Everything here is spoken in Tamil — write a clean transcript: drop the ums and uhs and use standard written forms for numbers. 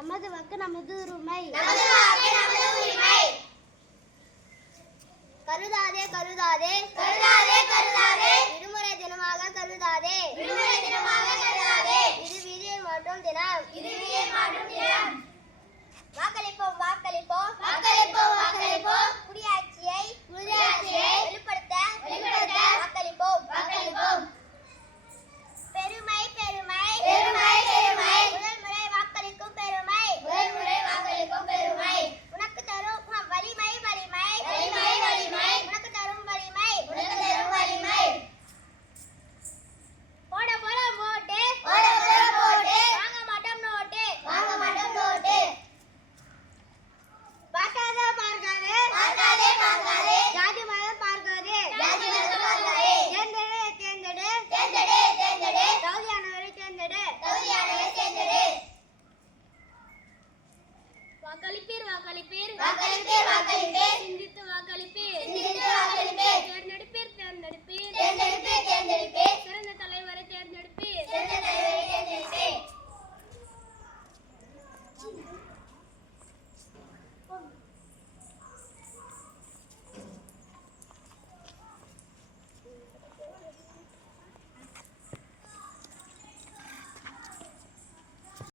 நமது வாக்கு நமது உரிமை. கருதாதே கருதாதே கருதாதே கருதாதே விடுமுறை தினமாக கருதாதே விடுமுறை தினமாக கருதாதே இது விதியை மாற்றும் தினம் இது விதியை மாற்றும் தினம். வாக்களிப்போம் வாக்களிப்போம் வாக்களிப்போம் வாக்களிப்போம் குடியாட்சியை குடியாட்சியை வெளிப்படுத்த வெளிப்படுத்த வாக்களிப்போம் வாக்களிப்போம். பெருமை பெருமை பெருமை பெருமை முதல் முறை வாக்களிக்கும் பெருமை முதல் முறை வாக்களிக்கும் பெருமை உனக்கு தரும் வலிமை வலிமை வலிமை வலிமை உனக்கு தரும் வலிமை உனக்கு தரும் வலிமை. போட போட ஓட்டு போட போட ஓட்டு வாங்க மாட்டோம் நோட்டு வாங்க மாட்டோம் நோட்டு. பார்க்காதே பார்க்காதே பார்க்காதே பார்க்காதே ஜாதி மதம் பார்க்காதே ஜாதி மதம் பார்க்காதே. தேர்ந்தெடு தேர்ந்தெடு தேர்ந்தெடு தேர்ந்தெடு தகுதியானவரை தேர்ந்தெடு தகுதியானவரை தேர்ந்தெடு. வாக்களிப்பீர் வாக்களிப்பீர் வாக்களிப்பீர் வாக்களிப்பீர்